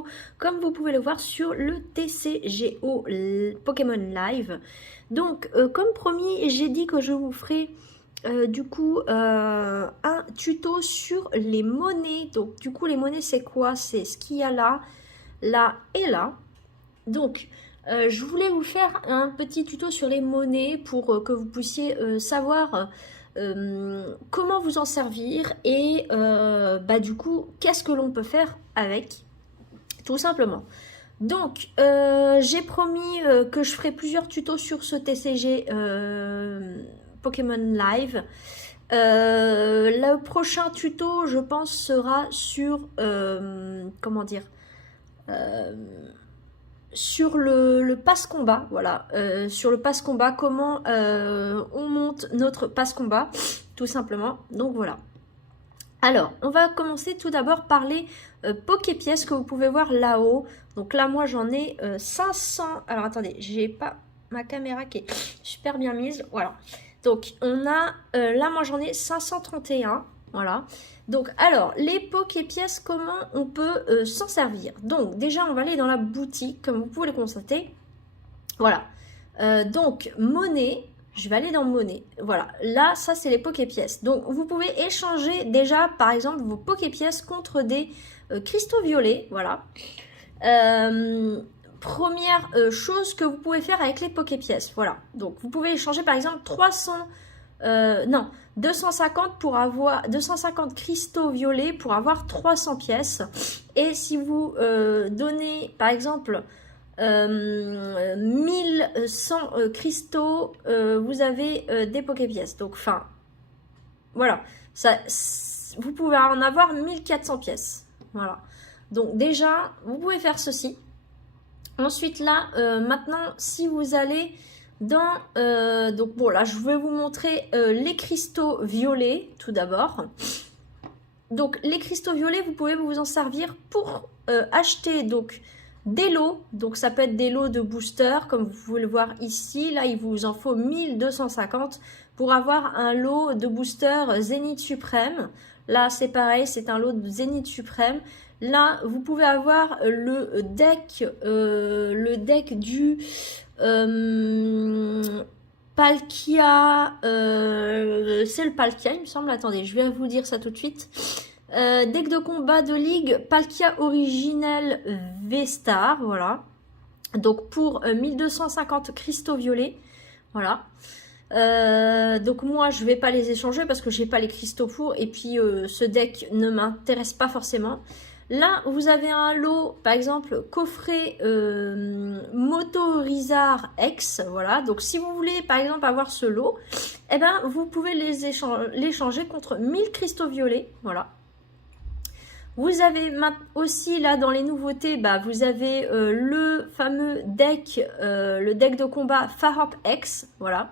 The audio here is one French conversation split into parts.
vidéo, comme vous pouvez le voir sur le TCGO Pokémon Live. Donc, comme promis, j'ai dit que je vous ferai du coup un tuto sur les monnaies. Donc, du coup, les monnaies, c'est quoi? C'est ce qu'il y a là, là et là. Donc, je voulais vous faire un petit tuto sur les monnaies pour que vous puissiez savoir comment vous en servir et du coup, qu'est-ce que l'on peut faire avec, tout simplement. Donc, j'ai promis que je ferai plusieurs tutos sur ce TCG Pokémon Live. Le prochain tuto, je pense, sera sur, comment dire, sur le pass combat, voilà, sur le pass combat, comment on monte notre pass combat, tout simplement. Donc voilà. Alors, on va commencer tout d'abord par les Poképièces que vous pouvez voir là-haut. Donc là, moi, j'en ai 500. Alors, attendez, j'ai pas ma caméra qui est super bien mise. Voilà. Donc, on a, là, moi, j'en ai 531. Voilà. Donc, alors, les Poképièces, comment on peut s'en servir? Donc, déjà, on va aller dans la boutique, comme vous pouvez le constater. Voilà. Donc, monnaie. Je vais aller dans monnaie. Voilà. Là, ça, c'est les Poképièces. Donc, vous pouvez échanger déjà, par exemple, vos Poképièces contre des cristaux violets. Voilà. Première chose que vous pouvez faire avec les Poképièces. Voilà. Donc, vous pouvez échanger, par exemple, 250 pour avoir 250 cristaux violets pour avoir 300 pièces. Et si vous donnez, par exemple, 1100 cristaux, vous avez des Poképièces. Donc, enfin, voilà. Ça, vous pouvez en avoir 1400 pièces. Voilà. Donc, déjà, vous pouvez faire ceci. Ensuite, là, maintenant, si vous allez dans... donc, bon, là, je vais vous montrer les cristaux violets, tout d'abord. Donc, les cristaux violets, vous pouvez vous en servir pour acheter, donc, des lots. Donc, ça peut être des lots de booster, comme vous pouvez le voir ici. Là, il vous en faut 1250 pour avoir un lot de booster Zénith Suprême. Là, c'est pareil, c'est un lot de Zénith Suprême. Là, vous pouvez avoir le deck du Palkia. C'est le Palkia, il me semble. Attendez, je vais vous dire ça tout de suite. Deck de combat de ligue Palkia originel V-Star, voilà. Donc pour 1250 cristaux violets, voilà. Donc moi je vais pas les échanger parce que j'ai pas les cristaux pour et puis ce deck ne m'intéresse pas forcément. Là vous avez un lot par exemple coffret Motorizard X, voilà. Donc si vous voulez par exemple avoir ce lot, eh ben vous pouvez l'échanger contre 1000 cristaux violets, voilà. Vous avez aussi là dans les nouveautés, vous avez le fameux deck, le deck de combat Farop X, voilà.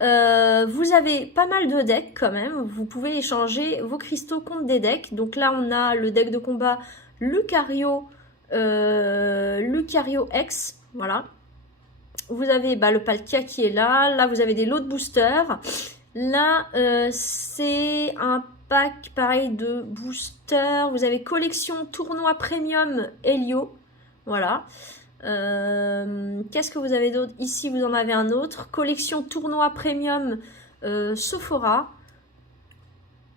Vous avez pas mal de decks quand même, vous pouvez échanger vos cristaux contre des decks. Donc là on a le deck de combat Lucario X, voilà. Vous avez le Palkia qui est là, là vous avez des lots de boosters. Là c'est un pack pareil de booster. Vous avez collection tournoi premium Helio. Voilà. Qu'est-ce que vous avez d'autre? Ici vous en avez un autre. Collection tournoi premium Sephora.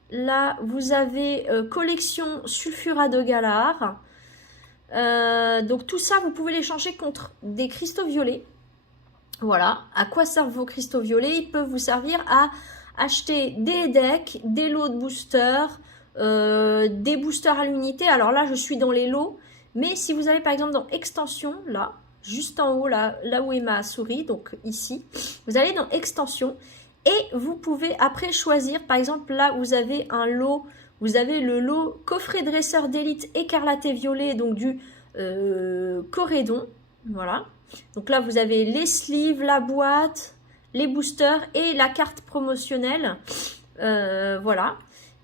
Là vous avez collection Sulfura de Galar. Donc tout ça vous pouvez l'échanger contre des cristaux violets. Voilà. À quoi servent vos cristaux violets? Ils peuvent vous servir à acheter des decks, des lots de boosters, des boosters à l'unité. Alors là, je suis dans les lots. Mais si vous allez par exemple dans extension, là, juste en haut, là où est ma souris, donc ici, vous allez dans extension et vous pouvez après choisir, par exemple là, vous avez un lot, vous avez le lot coffret dresseur d'élite écarlate et violet, donc du Corédon, voilà. Donc là, vous avez les sleeves, la boîte, les boosters et la carte promotionnelle, voilà.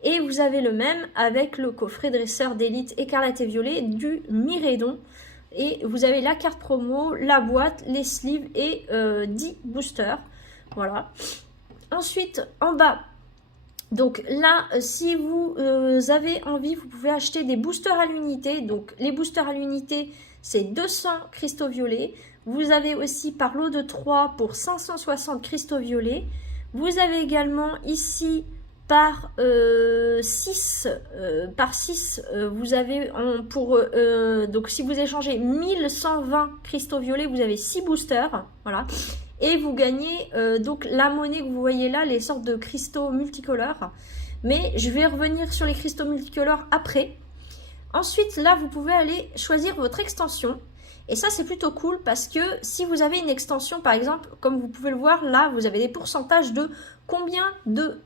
Et vous avez le même avec le coffret dresseur d'élite écarlate et violet du Mirédon. Et vous avez la carte promo, la boîte, les sleeves et 10 boosters. Voilà. Ensuite, en bas, Donc là, si vous avez envie, vous pouvez acheter des boosters à l'unité. Donc les boosters à l'unité, c'est 200 cristaux violets. Vous avez aussi par lot de 3 pour 560 cristaux violets. Vous avez également ici par 6, vous avez donc si vous échangez 1120 cristaux violets, vous avez 6 boosters. Voilà. Et vous gagnez donc la monnaie que vous voyez là, les sortes de cristaux multicolores. Mais je vais revenir sur les cristaux multicolores après. Ensuite, là, vous pouvez aller choisir votre extension. Et ça, c'est plutôt cool parce que si vous avez une extension, par exemple, comme vous pouvez le voir, là, vous avez des pourcentages de combien de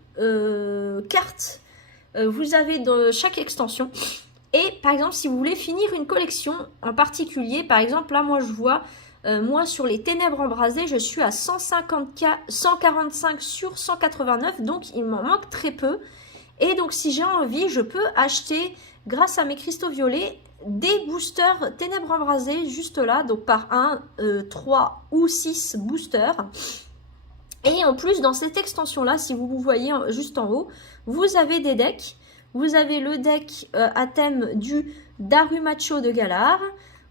cartes vous avez dans chaque extension. Et par exemple, si vous voulez finir une collection en particulier, par exemple, là, moi, je vois... moi, sur les ténèbres embrasées, je suis à 145 sur 189, donc il m'en manque très peu. Et donc, si j'ai envie, je peux acheter, grâce à mes cristaux violets, des boosters ténèbres embrasées, juste là, donc par 1, 3 ou 6 boosters. Et en plus, dans cette extension-là, si vous vous voyez juste en haut, vous avez des decks. Vous avez le deck à thème du Darumacho de Galar.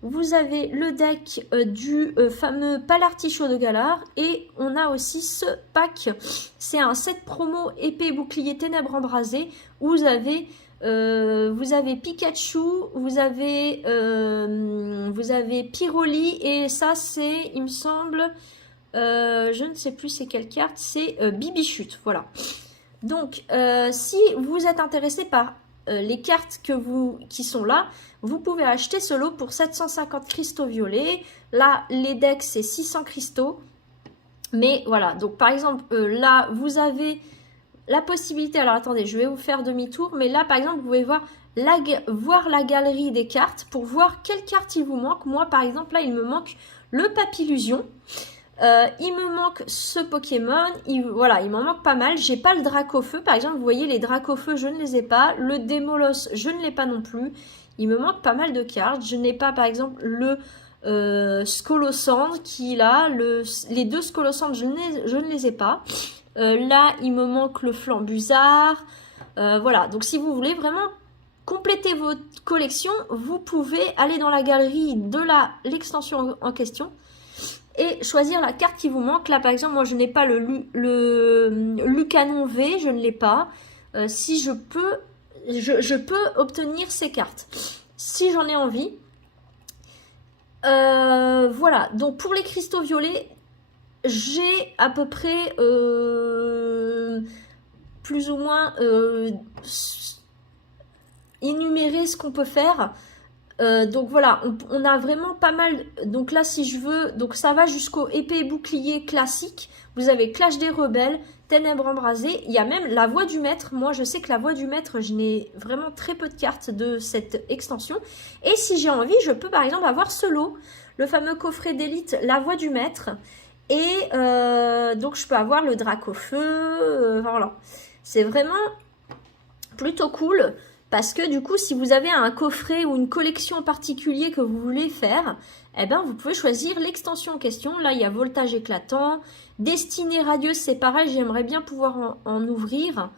Vous avez le deck du fameux Palarticho de Galar. Et on a aussi ce pack. C'est un set promo épée bouclier ténèbres embrasées. Où vous avez Pikachu, vous avez Pyroli. Et ça, c'est, il me semble, je ne sais plus c'est quelle carte. C'est Bibichute. Voilà. Donc, si vous êtes intéressé par les cartes qui sont là, vous pouvez acheter ce lot pour 750 cristaux violets. Là, les decks, c'est 600 cristaux. Mais voilà, donc par exemple, là, vous avez la possibilité... Alors, attendez, je vais vous faire demi-tour. Mais là, par exemple, vous pouvez voir la galerie des cartes pour voir quelle carte il vous manque. Moi, par exemple, là, il me manque le Papillusion. Il me manque ce Pokémon, voilà, il m'en manque pas mal. J'ai pas le Dracofeu, par exemple, vous voyez les Dracofeu, je ne les ai pas. Le Démolos, je ne l'ai pas non plus. Il me manque pas mal de cartes. Je n'ai pas, par exemple, le Scolosand qui est là. Les deux Scolosand, je ne les ai pas. Là, il me manque le Flambuzard. Voilà, donc si vous voulez vraiment compléter votre collection, vous pouvez aller dans la galerie de l'extension en question et choisir la carte qui vous manque. Là, par exemple, moi, je n'ai pas le Lucanon V, je ne l'ai pas. Si je peux obtenir ces cartes, si j'en ai envie. Voilà, donc pour les cristaux violets, j'ai à peu près plus ou moins énuméré ce qu'on peut faire. Donc voilà, on a vraiment pas mal. Donc là, si je veux, donc ça va jusqu'au épée et bouclier classique. Vous avez Clash des Rebelles, Ténèbres embrasées. Il y a même la Voix du Maître. Moi, je sais que la Voix du Maître, je n'ai vraiment très peu de cartes de cette extension. Et si j'ai envie, je peux par exemple avoir ce lot, le fameux coffret d'élite, la Voix du Maître. Et donc, je peux avoir le Dracofeu. Voilà. C'est vraiment plutôt cool. Parce que du coup, si vous avez un coffret ou une collection en particulier que vous voulez faire, eh ben, vous pouvez choisir l'extension en question. Là, il y a Voltage éclatant. Destinée radieuse, c'est pareil, j'aimerais bien pouvoir en ouvrir.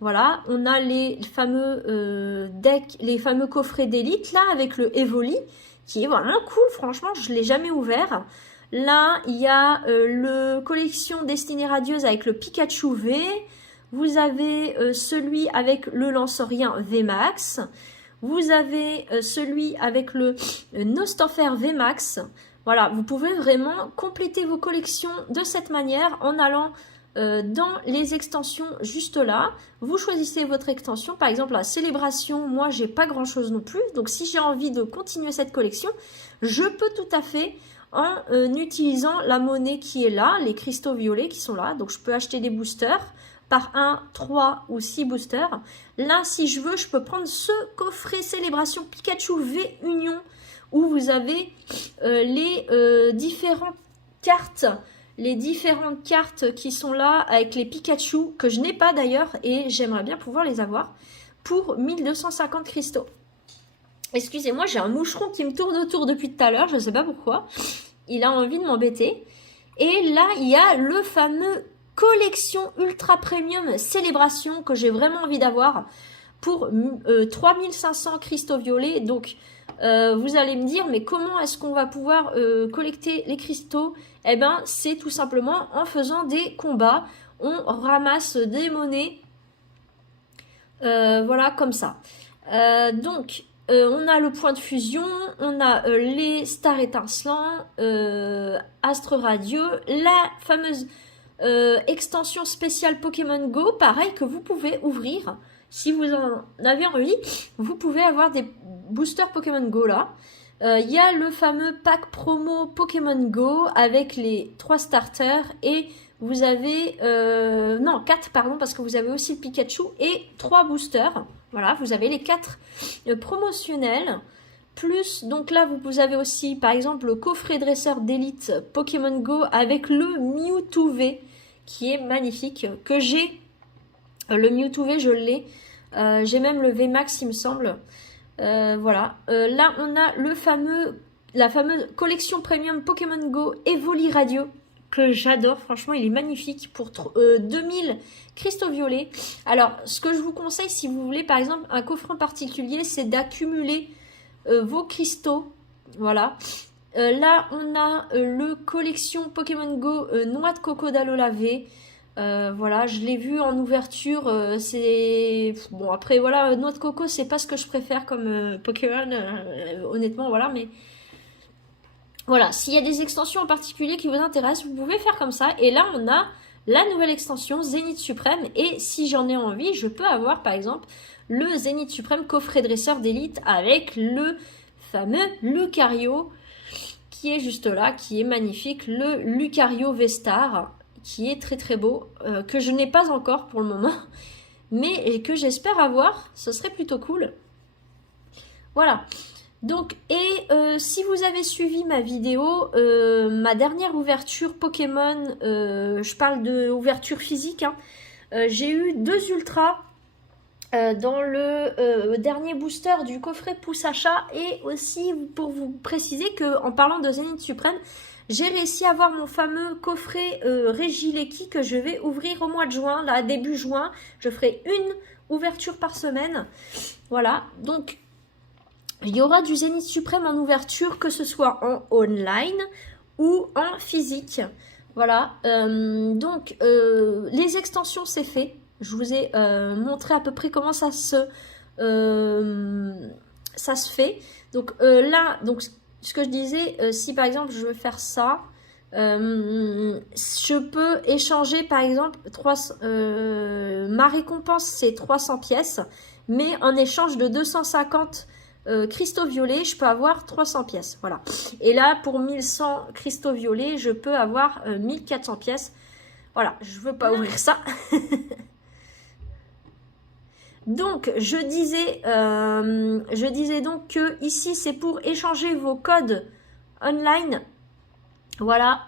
Voilà, on a les fameux decks, les fameux coffrets d'élite, là, avec le Evoli, qui est vraiment cool, franchement, je ne l'ai jamais ouvert. Là, il y a le collection Destinée radieuse avec le Pikachu V. Vous avez celui avec le Lanceurien VMAX. Vous avez celui avec le Nostanfer VMAX. Voilà, vous pouvez vraiment compléter vos collections de cette manière en allant dans les extensions juste là. Vous choisissez votre extension. Par exemple, la Célébration, moi, j'ai pas grand-chose non plus. Donc, si j'ai envie de continuer cette collection, je peux tout à fait en utilisant la monnaie qui est là, les cristaux violets qui sont là. Donc, je peux acheter des boosters par 1, 3 ou 6 boosters. Là, si je veux, je peux prendre ce coffret Célébration Pikachu V Union où vous avez les différentes cartes qui sont là avec les Pikachu que je n'ai pas d'ailleurs et j'aimerais bien pouvoir les avoir pour 1250 cristaux. Excusez-moi, j'ai un moucheron qui me tourne autour depuis tout à l'heure, je ne sais pas pourquoi. Il a envie de m'embêter. Et là, il y a le fameux collection ultra premium célébration que j'ai vraiment envie d'avoir pour 3500 cristaux violets. Donc vous allez me dire, mais comment est-ce qu'on va pouvoir collecter les cristaux? Eh ben c'est tout simplement en faisant des combats. On ramasse des monnaies, voilà, comme ça. Donc on a le point de fusion, on a les stars étincelants, Astre Radio, la fameuse extension spéciale Pokémon Go, pareil, que vous pouvez ouvrir. Si vous en avez envie, vous pouvez avoir des boosters Pokémon Go là. Il y a le fameux pack promo Pokémon Go avec les 3 starters et vous avez... non, 4 pardon, parce que vous avez aussi le Pikachu et 3 boosters. Voilà, vous avez les 4 promotionnels. Plus, donc là, vous avez aussi, par exemple, le coffret dresseur d'élite Pokémon Go avec le Mewtwo V, qui est magnifique, que j'ai. Le Mewtwo V, je l'ai. J'ai même le VMAX, il me semble. Voilà. Là, on a la fameuse collection premium Pokémon Go Evoli Radio, que j'adore. Franchement, il est magnifique pour 2000 cristaux violets. Alors, ce que je vous conseille, si vous voulez, par exemple, un coffret en particulier, c'est d'accumuler vos cristaux. Voilà. Là, on a le collection Pokémon Go noix de coco d'Alola V. Voilà, je l'ai vu en ouverture. C'est bon, après voilà, noix de coco, c'est pas ce que je préfère comme Pokémon, honnêtement, voilà. Mais voilà, s'il y a des extensions en particulier qui vous intéressent, vous pouvez faire comme ça. Et là, on a la nouvelle extension Zénith Suprême. Et si j'en ai envie, je peux avoir par exemple le Zénith Suprême coffret dresseur d'élite avec le fameux Lucario qui est juste là, qui est magnifique, le Lucario V-Star, qui est très très beau, que je n'ai pas encore pour le moment, mais que j'espère avoir, ce serait plutôt cool. Voilà. Donc, et si vous avez suivi ma vidéo, ma dernière ouverture Pokémon, je parle de ouverture physique, hein, j'ai eu 2 ultras dans le dernier booster du coffret pouce achat, et aussi pour vous préciser que en parlant de Zénith Suprême, j'ai réussi à avoir mon fameux coffret Régileki que je vais ouvrir au mois de juin, là début juin. Je ferai une ouverture par semaine. Voilà, donc il y aura du Zénith Suprême en ouverture, que ce soit en online ou en physique. Voilà, donc les extensions c'est fait. Je vous ai montré à peu près comment ça se fait. Donc là, donc ce que je disais, si par exemple je veux faire ça, je peux échanger par exemple ma récompense c'est 300 pièces, mais en échange de 250 cristaux violets, je peux avoir 300 pièces. Voilà. Et là, pour 1100 cristaux violets, je peux avoir 1400 pièces. Voilà, je veux pas ouvrir ça. Donc, je disais donc que ici, c'est pour échanger vos codes online. Voilà.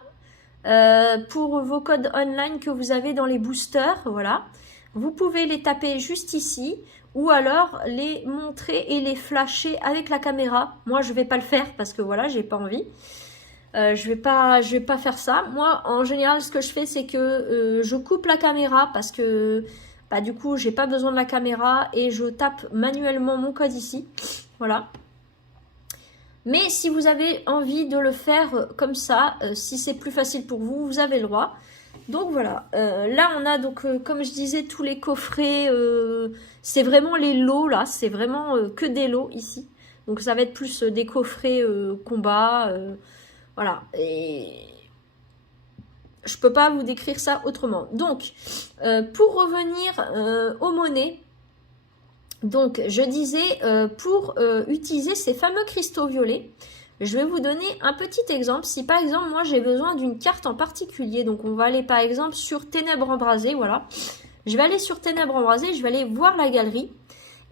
Pour vos codes online que vous avez dans les boosters. Voilà. Vous pouvez les taper juste ici. Ou alors les montrer et les flasher avec la caméra. Moi, je vais pas le faire parce que voilà, j'ai pas envie. Je vais pas faire ça. Moi, en général, ce que je fais, c'est que je coupe la caméra parce que bah, du coup, j'ai pas besoin de la caméra et je tape manuellement mon code ici. Voilà. Mais si vous avez envie de le faire comme ça, si c'est plus facile pour vous, vous avez le droit. Donc voilà, là on a donc comme je disais tous les coffrets, c'est vraiment les lots là, c'est vraiment que des lots ici. Donc ça va être plus des coffrets combat, voilà. Et je peux pas vous décrire ça autrement. Donc pour revenir aux monnaies, donc je disais pour utiliser ces fameux cristaux violets, je vais vous donner un petit exemple. Si par exemple moi j'ai besoin d'une carte en particulier, donc on va aller par exemple sur Ténèbres embrasées, voilà. Je vais aller sur Ténèbres embrasées, je vais aller voir la galerie.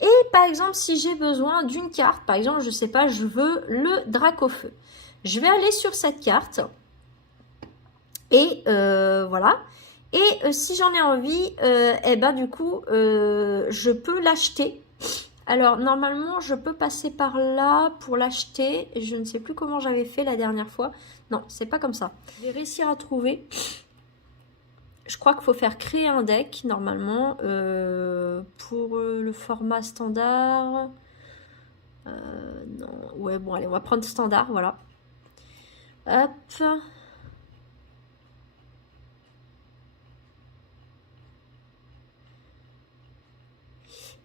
Et par exemple si j'ai besoin d'une carte, par exemple je sais pas, je veux le Dracofeu. Je vais aller sur cette carte. Et voilà. Et si j'en ai envie, et ben du coup je peux l'acheter. Alors, normalement, je peux passer par là pour l'acheter. Je ne sais plus comment j'avais fait la dernière fois. Non, c'est pas comme ça. Je vais réussir à trouver. Je crois qu'il faut faire créer un deck, normalement, pour le format standard. Non, ouais, bon, allez, on va prendre standard, voilà. Hop.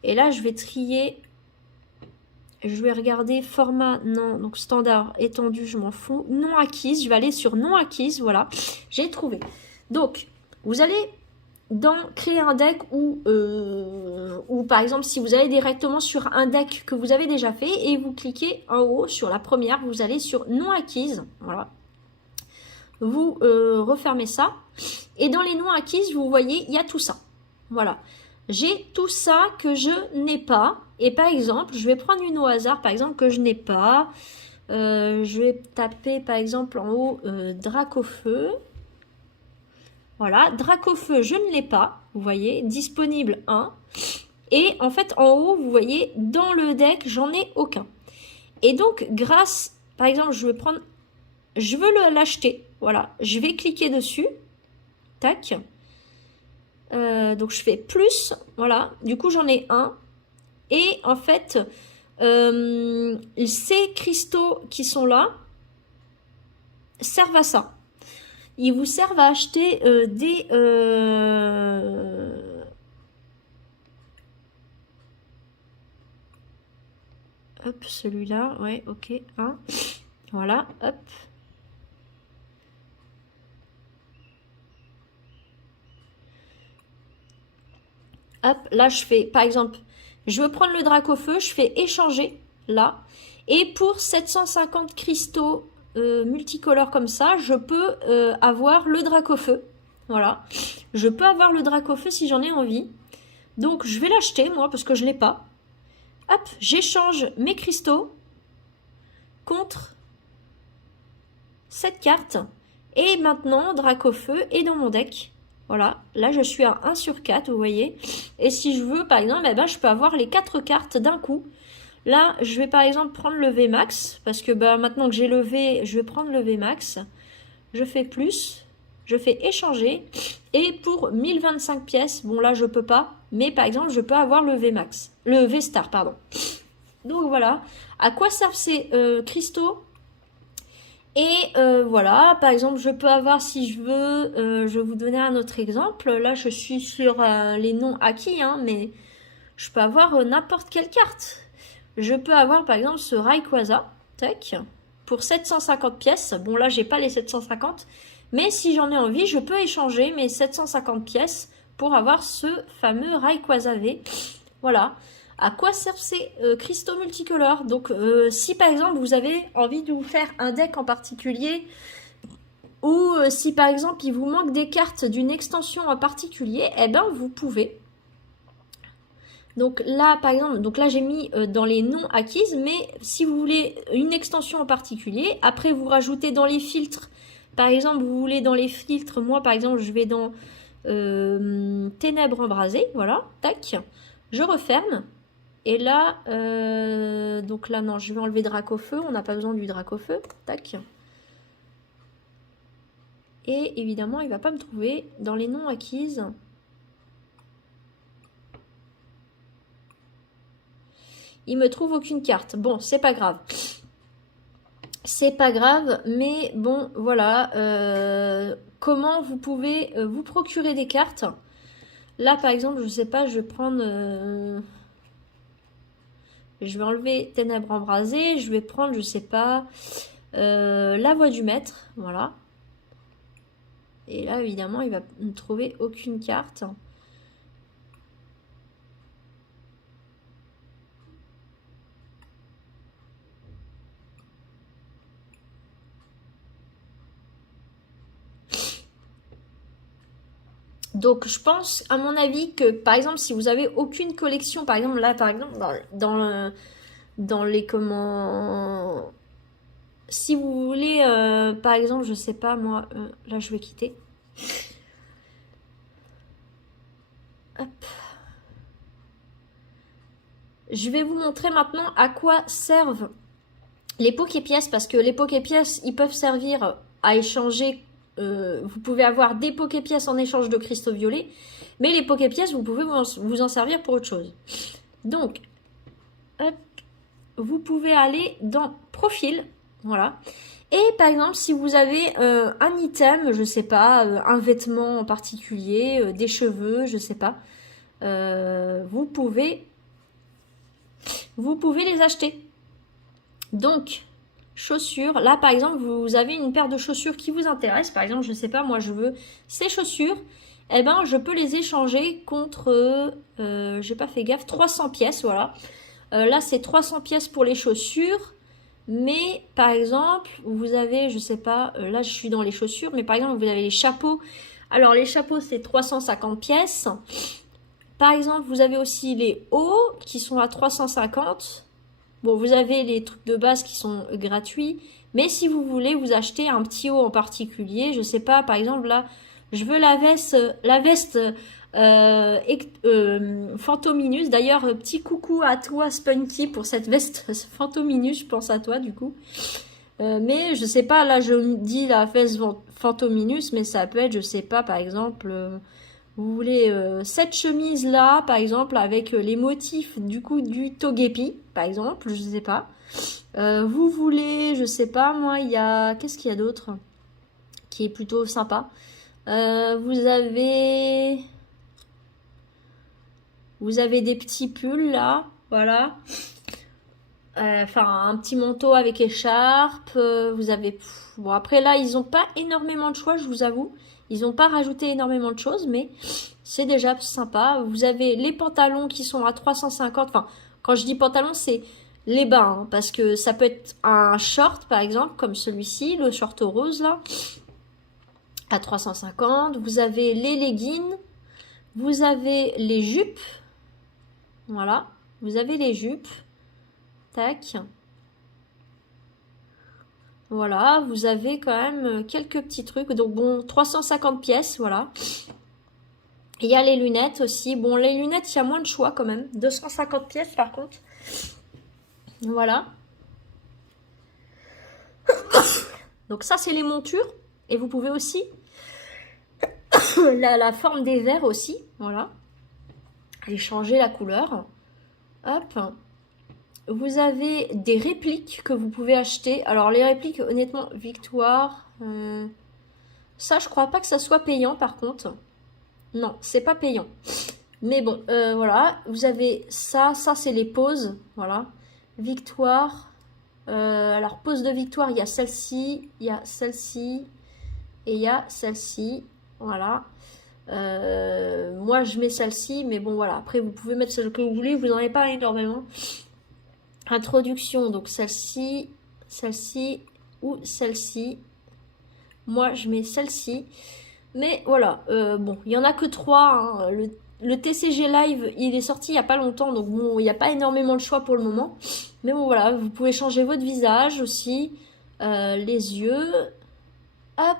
Et là, je vais trier. Je vais regarder format, non, donc standard, étendu, je m'en fous. Non acquise, je vais aller sur non acquise, voilà. J'ai trouvé. Donc, vous allez dans créer un deck ou par exemple, si vous allez directement sur un deck que vous avez déjà fait et vous cliquez en haut sur la première, vous allez sur non acquise, voilà. Vous refermez ça. Et dans les non acquises, vous voyez, il y a tout ça. Voilà. J'ai tout ça que je n'ai pas. Et par exemple, je vais prendre une au hasard, par exemple, que je n'ai pas. Je vais taper, par exemple, en haut, Dracofeu. Voilà, Dracofeu, je ne l'ai pas. Vous voyez, disponible 1. Et en fait, en haut, vous voyez, dans le deck, j'en ai aucun. Et donc, grâce, par exemple, je veux l'acheter. Voilà, je vais cliquer dessus. Tac. Donc je fais plus, voilà, du coup j'en ai un. Et en fait, ces cristaux qui sont là servent à ça. Ils vous servent à acheter des... Hop, celui-là, ouais, ok, hein. Voilà, hop. Hop, là je fais, par exemple, je veux prendre le Dracofeu, je fais échanger, là. Et pour 750 cristaux multicolores comme ça, je peux avoir le Dracofeu. Voilà. Je peux avoir le Dracofeu si j'en ai envie. Donc je vais l'acheter, moi, parce que je ne l'ai pas. Hop, j'échange mes cristaux contre cette carte. Et maintenant, Dracofeu est dans mon deck. Voilà, là je suis à 1 sur 4, vous voyez. Et si je veux, par exemple, eh ben, je peux avoir les 4 cartes d'un coup. Là, je vais par exemple prendre le VMAX, parce que bah, maintenant que j'ai le V, je vais prendre le VMAX. Je fais plus, je fais échanger. Et pour 1025 pièces, bon là je peux pas, mais par exemple je peux avoir le VMAX, le V-Star, pardon. Donc voilà, à quoi servent ces cristaux ? Et voilà, par exemple, je peux avoir, si je veux, je vais vous donner un autre exemple. Là, je suis sur les noms acquis, hein, mais je peux avoir n'importe quelle carte. Je peux avoir, par exemple, ce Rayquaza, tac, pour 750 pièces. Bon, là, j'ai pas les 750, mais si j'en ai envie, je peux échanger mes 750 pièces pour avoir ce fameux Rayquaza V. Voilà. À quoi servent ces cristaux multicolores? Donc, si par exemple vous avez envie de vous faire un deck en particulier, ou si par exemple il vous manque des cartes d'une extension en particulier, eh ben vous pouvez. Donc là, par exemple, donc là j'ai mis dans les non acquises, mais si vous voulez une extension en particulier, après vous rajoutez dans les filtres. Par exemple, vous voulez dans les filtres, moi par exemple, je vais dans Ténèbres embrasées, voilà, tac, je referme. Et là, donc là, non, je vais enlever Dracofeu. On n'a pas besoin du Dracofeu. Tac. Et évidemment, il ne va pas me trouver dans les non acquises. Il me trouve aucune carte. Bon, c'est pas grave. C'est pas grave, mais bon, voilà. Comment vous pouvez vous procurer des cartes? Là, par exemple, je sais pas, je vais prendre... je vais enlever Ténèbres embrasées. Je vais prendre, je sais pas, la voix du maître. Voilà. Et là, évidemment, il va ne trouver aucune carte. Donc, je pense, à mon avis, que par exemple, si vous avez aucune collection, par exemple, là, par exemple, dans les comment. Si vous voulez, par exemple, je sais pas, moi, là, je vais quitter. Hop. Je vais vous montrer maintenant à quoi servent les Poképièces, parce que les Poképièces, ils peuvent servir à échanger vous pouvez avoir des Poképièces en échange de cristaux violets, mais les Poképièces, vous pouvez vous en servir pour autre chose. Donc, hop, vous pouvez aller dans Profil, voilà. Et par exemple, si vous avez un item, je sais pas, un vêtement en particulier, des cheveux, je sais pas, vous pouvez les acheter. Donc, chaussures, là par exemple, vous avez une paire de chaussures qui vous intéresse, par exemple, je sais pas, moi je veux ces chaussures, eh ben je peux les échanger contre, j'ai pas fait gaffe, 300 pièces, voilà. Là c'est 300 pièces pour les chaussures. Mais par exemple, vous avez, je sais pas, là je suis dans les chaussures, mais par exemple vous avez les chapeaux. Alors les chapeaux c'est 350 pièces. Par exemple, vous avez aussi les hauts qui sont à 350. Bon, vous avez les trucs de base qui sont gratuits. Mais si vous voulez vous acheter un petit haut en particulier, je sais pas, par exemple là, je veux la veste Phantominus. D'ailleurs, petit coucou à toi Spunky pour cette veste Phantominus, je pense à toi du coup. Mais je sais pas, là je me dis la veste Phantominus, mais ça peut être, je sais pas, par exemple, vous voulez cette chemise là, par exemple, avec les motifs du coup du Togepi, par exemple, je sais pas. Vous voulez, je sais pas, moi, il y a, qu'est-ce qu'il y a d'autre qui est plutôt sympa. Vous avez des petits pulls là, voilà. Enfin, un petit manteau avec écharpe. Vous avez... Bon, après là, ils n'ont pas énormément de choix, je vous avoue. Ils n'ont pas rajouté énormément de choses, mais c'est déjà sympa. Vous avez les pantalons qui sont à 350. Enfin, quand je dis pantalon, c'est les bas, hein, parce que ça peut être un short, par exemple, comme celui-ci, le short rose, là, à 350. Vous avez les leggings. Vous avez les jupes. Voilà. Vous avez les jupes. Tac. Voilà, vous avez quand même quelques petits trucs. Donc bon, 350 pièces, voilà. Il y a les lunettes aussi. Bon, les lunettes, il y a moins de choix quand même. 250 pièces par contre. Voilà. Donc ça, c'est les montures. Et vous pouvez aussi... la forme des verres aussi. Voilà. Et changer la couleur. Hop. Vous avez des répliques que vous pouvez acheter. Alors les répliques, honnêtement, Victoire... ça, je crois pas que ça soit payant par contre. Non, c'est pas payant. Mais bon, voilà. Vous avez ça. Ça, c'est les poses. Voilà. Victoire. Alors, pose de victoire, il y a celle-ci. Il y a celle-ci. Et il y a celle-ci. Voilà. Moi, je mets celle-ci. Mais bon, voilà. Après, vous pouvez mettre celle que vous voulez. Vous n'en avez pas énormément. Introduction. Donc, celle-ci. Celle-ci. Ou celle-ci. Moi, je mets celle-ci. Mais voilà, bon, il n'y en a que 3. Hein. Le TCG Live, il est sorti il n'y a pas longtemps, donc bon, il n'y a pas énormément de choix pour le moment. Mais bon, voilà, vous pouvez changer votre visage aussi, les yeux, hop,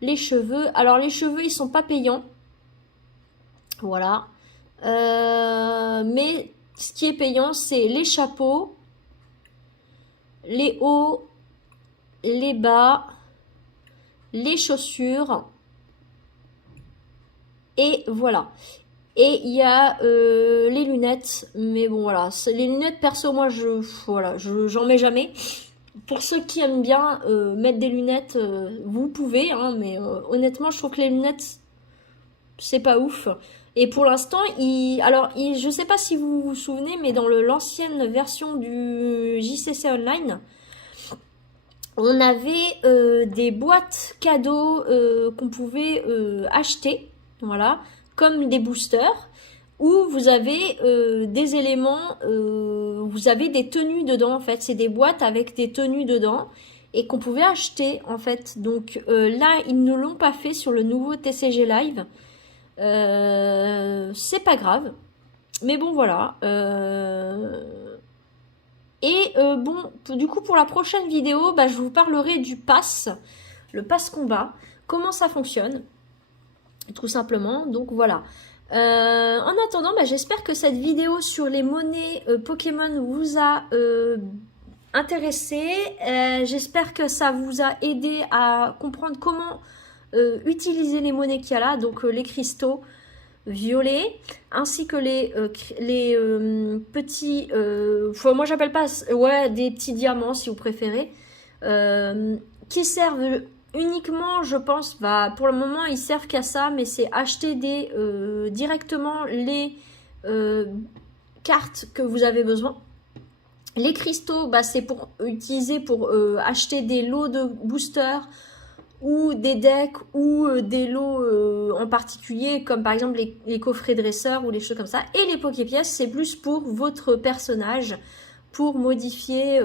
les cheveux. Alors, les cheveux, ils sont pas payants. Voilà. Mais ce qui est payant, c'est les chapeaux, les hauts, les bas, les chaussures, et voilà. Et il y a les lunettes, mais bon voilà, les lunettes perso, moi j'en mets jamais. Pour ceux qui aiment bien mettre des lunettes, vous pouvez, hein, mais honnêtement je trouve que les lunettes c'est pas ouf. Et pour l'instant, je sais pas si vous vous souvenez, mais dans l'ancienne version du JCC Online, on avait des boîtes cadeaux qu'on pouvait acheter, voilà, comme des boosters, où vous avez des éléments, vous avez des tenues dedans, en fait. C'est des boîtes avec des tenues dedans et qu'on pouvait acheter, en fait. Donc là, ils ne l'ont pas fait sur le nouveau TCG Live. C'est pas grave. Mais bon, voilà. Et bon, du coup, pour la prochaine vidéo, je vous parlerai du pass, le pass combat, comment ça fonctionne, tout simplement. Donc voilà. En attendant, j'espère que cette vidéo sur les monnaies Pokémon vous a intéressé. J'espère que ça vous a aidé à comprendre comment utiliser les monnaies qu'il y a là, donc les cristaux violets, ainsi que les petits, moi j'appelle pas, ouais, des petits diamants si vous préférez, qui servent uniquement, je pense, bah, pour le moment ils servent qu'à ça, mais c'est acheter directement les cartes que vous avez besoin. Les cristaux, bah, c'est pour utiliser pour acheter des lots de boosters ou des decks ou des lots en particulier, comme par exemple les coffrets dresseurs ou les choses comme ça. Et les Poképièces, c'est plus pour votre personnage, pour modifier,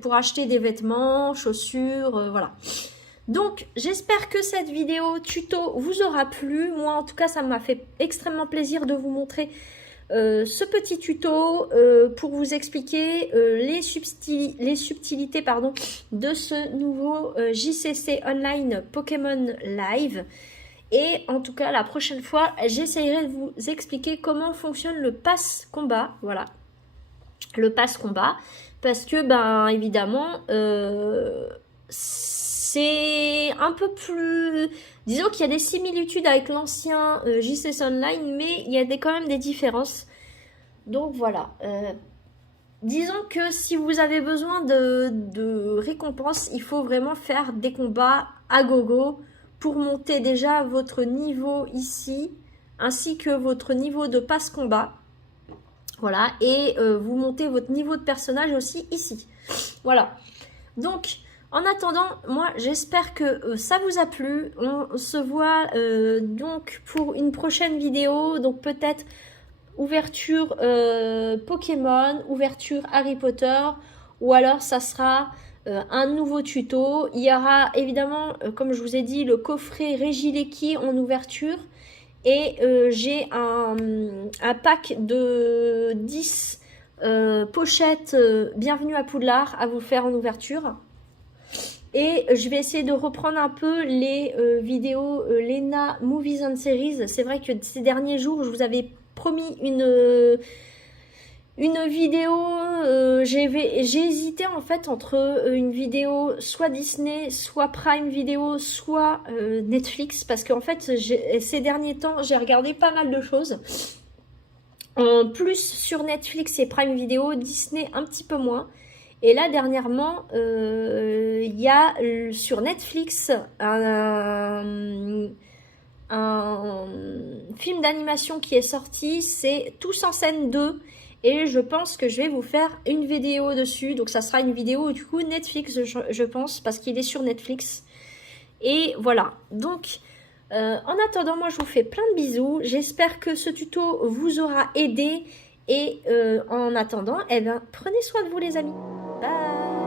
pour acheter des vêtements, chaussures, voilà. Donc, j'espère que cette vidéo tuto vous aura plu. Moi, en tout cas, ça m'a fait extrêmement plaisir de vous montrer ce petit tuto pour vous expliquer les subtilités de ce nouveau JCC Online Pokémon Live. Et en tout cas, la prochaine fois, j'essayerai de vous expliquer comment fonctionne le pass combat. Voilà, le pass combat. Parce que, ben, évidemment, c'est un peu plus... Disons qu'il y a des similitudes avec l'ancien JCC Online, mais il y a quand même des différences. Donc voilà. Disons que si vous avez besoin de récompenses, il faut vraiment faire des combats à gogo pour monter déjà votre niveau ici, ainsi que votre niveau de passe combat. Voilà. Et vous montez votre niveau de personnage aussi ici. Voilà. Donc... En attendant, moi j'espère que ça vous a plu. On se voit donc pour une prochaine vidéo. Donc peut-être ouverture Pokémon, ouverture Harry Potter. Ou alors ça sera un nouveau tuto. Il y aura évidemment, comme je vous ai dit, le coffret Regieleki en ouverture. Et j'ai un pack de 10 pochettes Bienvenue à Poudlard à vous faire en ouverture. Et je vais essayer de reprendre un peu les vidéos Lena Movies and Series. C'est vrai que ces derniers jours, je vous avais promis une vidéo. J'ai hésité en fait entre une vidéo soit Disney, soit Prime Video, soit Netflix. Parce qu'en fait, ces derniers temps, j'ai regardé pas mal de choses. En plus sur Netflix et Prime Video, Disney un petit peu moins. Et là, dernièrement, il y a sur Netflix un film d'animation qui est sorti, c'est Tous en scène 2. Et je pense que je vais vous faire une vidéo dessus. Donc ça sera une vidéo du coup Netflix, je pense, parce qu'il est sur Netflix. Et voilà. Donc, en attendant, moi je vous fais plein de bisous. J'espère que ce tuto vous aura aidé. Et en attendant, eh ben, prenez soin de vous les amis. Bye.